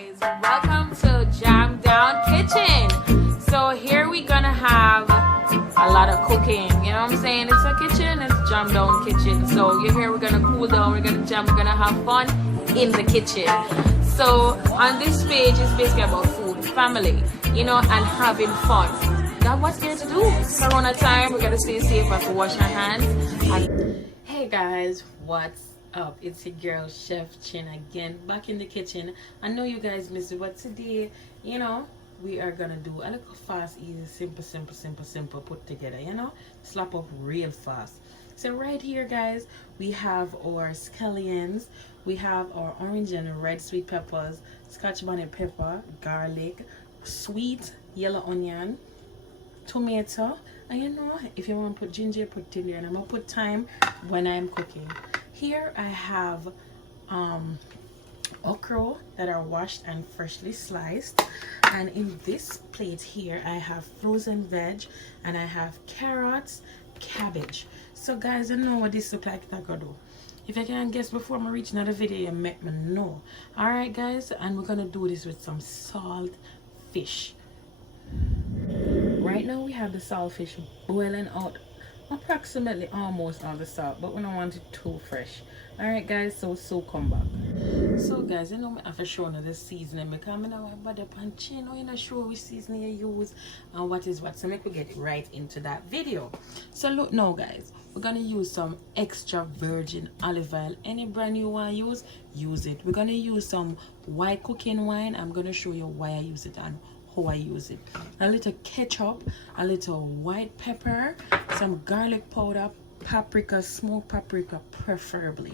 guys, welcome to Jam Down Kitchen. So here we're gonna have a lot of cooking, you know what I'm saying? It's a kitchen, it's Jam Down Kitchen. So you're here, we're gonna cool down, we're gonna jam, we're gonna have fun in the kitchen. So on this page is basically about food, family, you know, and having fun. That's what's there to do. Corona time, we gotta stay safe, we have to wash our hands. Hey guys, what's up? It's your girl Chef Chin again, back in the kitchen. I know you guys missed it, but today, you know, we are gonna do a little fast, easy, simple put together, you know, slap up real fast. So right here guys, we have our scallions, we have our orange and red sweet peppers, scotch bonnet pepper, garlic, sweet yellow onion, tomato, and you know, if you want to put ginger, put it in there. And I'm gonna put thyme when I'm cooking. Here I have okra that are washed and freshly sliced, and in this plate here I have frozen veg, and I have carrots, cabbage. So guys, you know what this look like that I do. If I can guess before I reach another video, you make me know. Alright guys, and we're gonna do this with some salt fish. Right now we have the saltfish boiling out approximately almost all the salt, but we don't want it too fresh. Alright guys, so come back. So guys, you know me have to show you the seasoning because I know about the punch, you know, you know, show which seasoning you use and what is what. So make we get right into that video. So look now guys, we're gonna use some extra virgin olive oil. Any brand you want to use it. We're gonna use some white cooking wine. I'm gonna show you why I use it and how I use it. A little ketchup, a little white pepper, some garlic powder, paprika, smoked paprika preferably,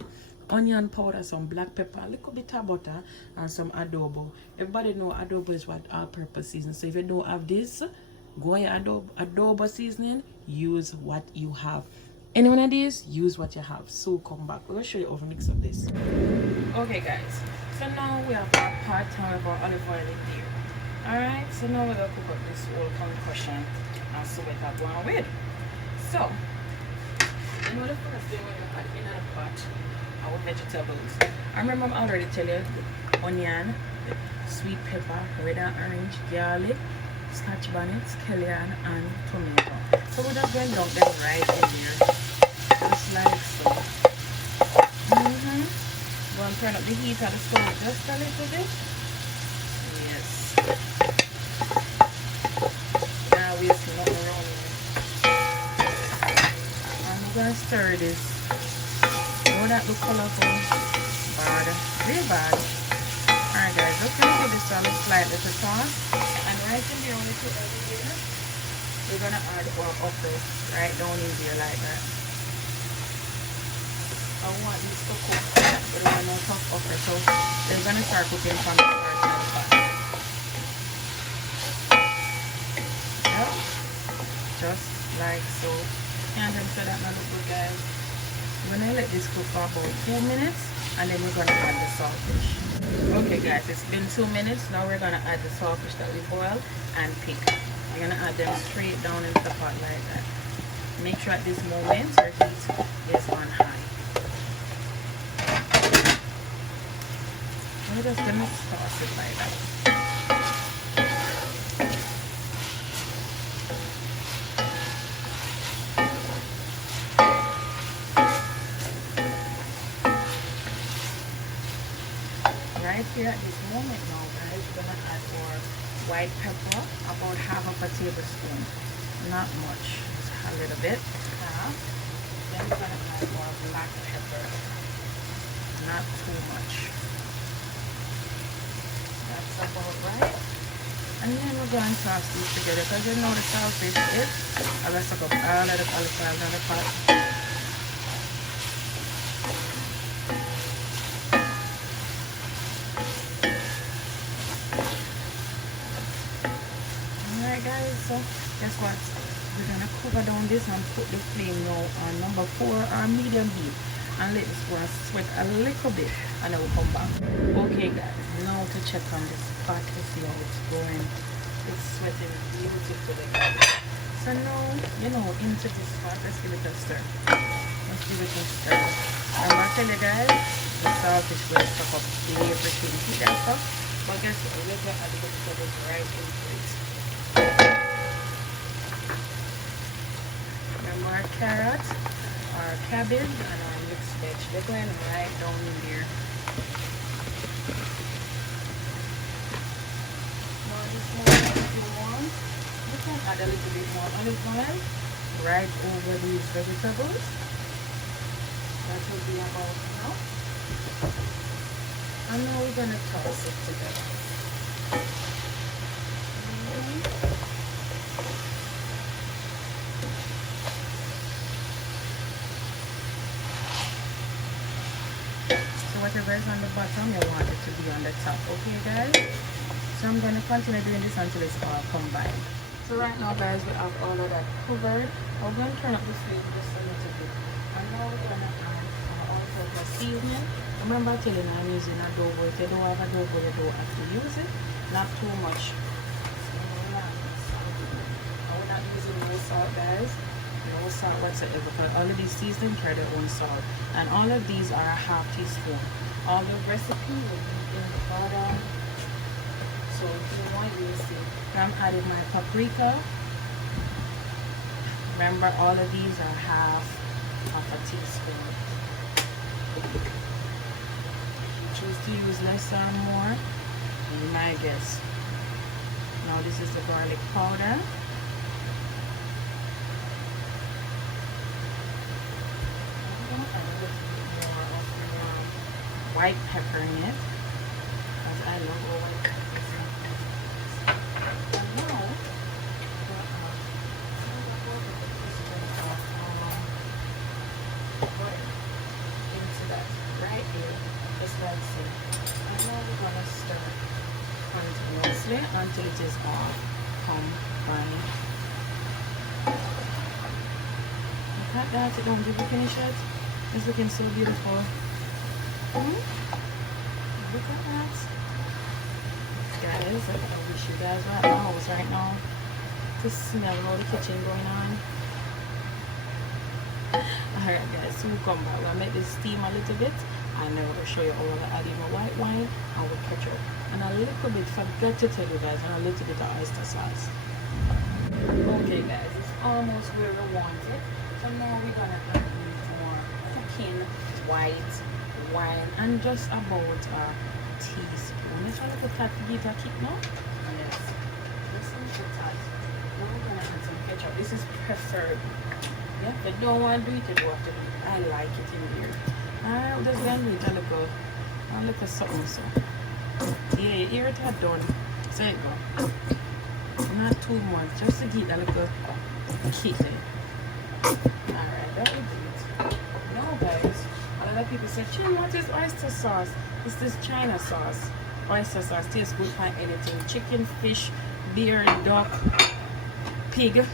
onion powder, some black pepper, a little bit of butter, and some adobo. Everybody know adobo is what all-purpose seasoning. So if you don't have this, go your adobo seasoning, use what you have. Any one of these, use what you have. So come back, we're gonna show you how to mix up this. Okay guys, so now we have our pot and our olive oil in here. Alright, so now we're going to cook up this whole concussion and see what I'm going with. So, you know the first thing we're going to put in a pot our vegetables. I remember I already tell you the onion, the sweet pepper, red and orange, garlic, scotch bonnet, scallion, and tomato. So we're just going to dump them right in here. Just like so. Go and turn up the heat of the stove just a little bit. Now we see nothing wrong with it. And we're gonna stir this. Oh, that look colorful. Bad. Real bad. Alright guys, let's give this a slight little toss. And right in there, when you put it in here, we're gonna add our okra right down in there like that. I want this to cook. We don't want no tough okra, so they're gonna start cooking from the start of the pot. Just like so. And then so that now look good guys. We're gonna let this cook for about 2 minutes, and then we're gonna add the saltfish. Okay guys, it's been 2 minutes. Now we're gonna add the saltfish that we boiled and pick. I'm gonna add them straight down into the pot like that. Make sure at this moment your heat is on high. We're just gonna toss it like that. Right here at this moment now guys, we're gonna add our white pepper, about half of a tablespoon, not much, just a little bit, half. Then we're gonna add our black pepper, not too much. That's about right. And then we're going to toss these together because you know the saltfish is. I'm gonna suck up all of the olive oil in the pot. Guys, so guess what, we're gonna cover down this and put the flame now on number 4 or medium heat, and let this go and sweat a little bit, and then we'll come back. Okay guys, now to check on this pot to see how it's going. It's sweating beautifully. So now, you know, into this pot, let's give it a stir. Let's give it a stir. I'm gonna tell you guys, the saltfish will suck up everything. See that stuff? But guess what? We're going to add the vegetables right into it. Remember our carrot, our cabbage, and our mixed veg. They're going right down in there. Now this one, if you want, you can add a little bit more olive oil right over these vegetables. That will be about enough. And now we're going to toss it together. So whatever is on the bottom, you want it to be on the top. Okay, guys? So I'm going to continue doing this until it's all combined. So right now, guys, we have all of that covered. I'm going to turn up the flame just a little bit. And now we're going to add all sorts of seasoning. Remember telling you I'm using a dough. If you don't have a dough, you don't have to use it. Not too much. So we're not using no salt, guys. No salt whatsoever, because all of these seasonings carry their own salt. And all of these are a half teaspoon. All the recipe will be in the bottom. So if you want, you see. I'm adding my paprika. Remember, all of these are half of a teaspoon. Choose to use less or more, you might guess. Now this is the garlic powder. I'm going to add a little bit more of white pepper in it, because I love all white pepper. And now, into that right here. Just like so. And now we're going to stir continuously until it is all combined. Look at that. Don't give you finish it. It's looking so beautiful. Look at that. Guys, I wish you guys were at my house right now to smell all the kitchen going on. Alright guys, so we'll come back. We'll make this steam a little bit. And then we'll show you all the adding of white wine and with ketchup. And a little bit, forgot to tell you guys, and a little bit of oyster sauce. Okay guys, it's almost where we want it. So now we're going to add more cooking white wine and just about a teaspoon. Let's try to put that to give a kick now. Yes. Just a little that. Now we're going to add some ketchup. This is preferred. Yeah, but don't want to do it, you don't have to do it. I like it in here. I'm just going to do it a little something so. Yeah, here it had done. So it go. Not too much, just to give a little kick there. Alright, that will do it. Now guys, a lot of people say, Chin, what is oyster sauce? It's this China sauce. Oyster sauce tastes good for anything. Chicken, fish, beer, duck, pig,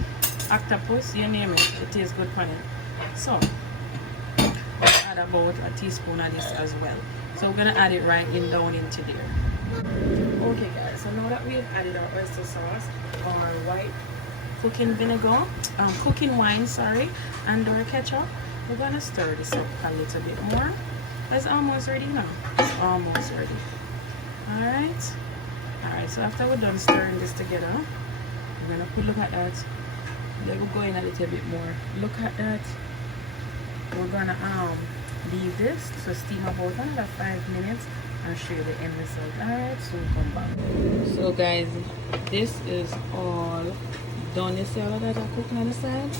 octopus, you name it. It tastes good for it. So, add about a teaspoon of this as well. So we're gonna add it right in down into there. Okay guys, so now that we've added our oyster sauce, our white cooking vinegar, cooking wine, sorry, and our ketchup, we're gonna stir this up a little bit more. It's almost ready now. It's almost ready. Alright. Alright, so after we're done stirring this together, we're gonna look at that. Let me go in a little bit more. Look at that. We're gonna leave this to steam about another 5 minutes and show you the end result. Alright, so we'll come back. So guys, this is all done. You see all of that I cooked on the side?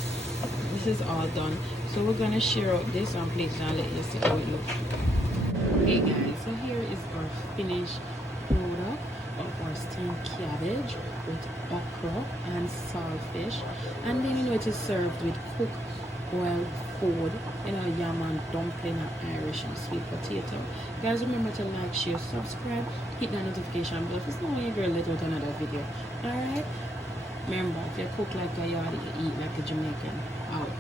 This is all done. So we're gonna share out this and plate and let you see how it looks. Okay guys, so here is our finished product of our steamed cabbage with okra and saltfish, and then you know it is served with cooked boiled food, you know, yam and dumpling and Irish and sweet potato. Guys, remember to like, share, subscribe, hit that notification bell if you know your girl let out another video. Alright, remember if you cook like a yard, you eat like a Jamaican. Out.